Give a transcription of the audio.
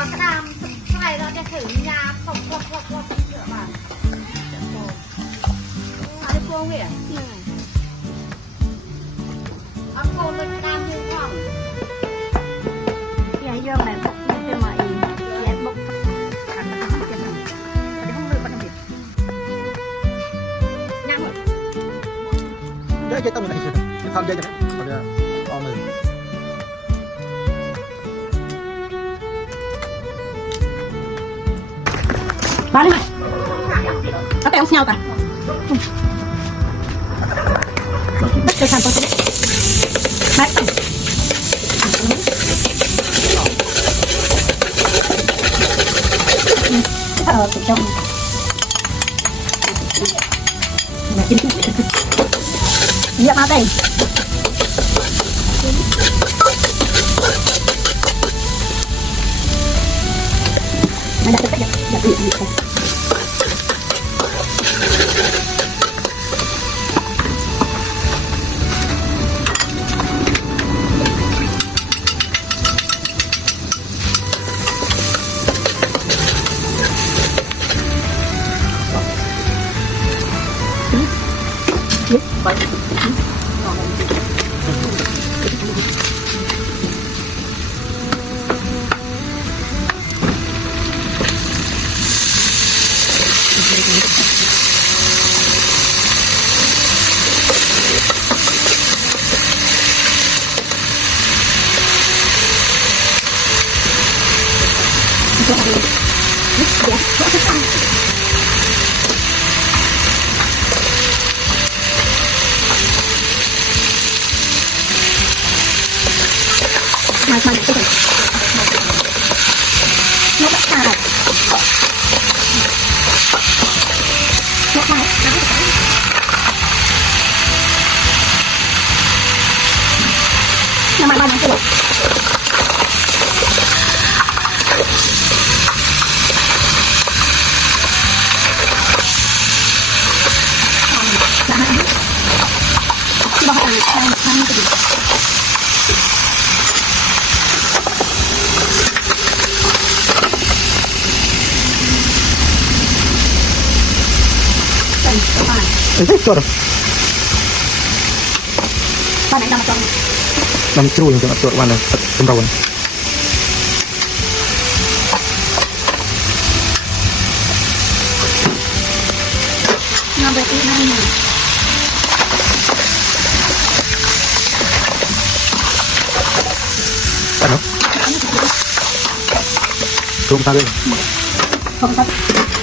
ว่ากระดามใส่เราจะถึงยาตกเยอะมากอะไรพวกเนี่ยเอาโฟมเป็นกระดามยืนห้องยายย่อแบบจะมาอีกแย่บกขันมาทำเก็บมันไปห้องเลยปัจจุบันนั่งหมดเยอะต้องอะไรสิทำเยอะจังเขาจะเอาเลยมาเลยเอาไปเอาเงากันจะทำตัวนี้มาตั้งถูกต้องมากินเยอะมากเลยไม่ได้อย่าตื่นไปมาไปกันนกตายนกตายน้ำมันมันตัวบอกอะไรทำไม่ดีตัวตอนไหนเรามาจองน้ำจูนตัววันนั้นเป็นเราวันงานเบรกนั่นเองแต่เนาะรวมตาเลยผมครับ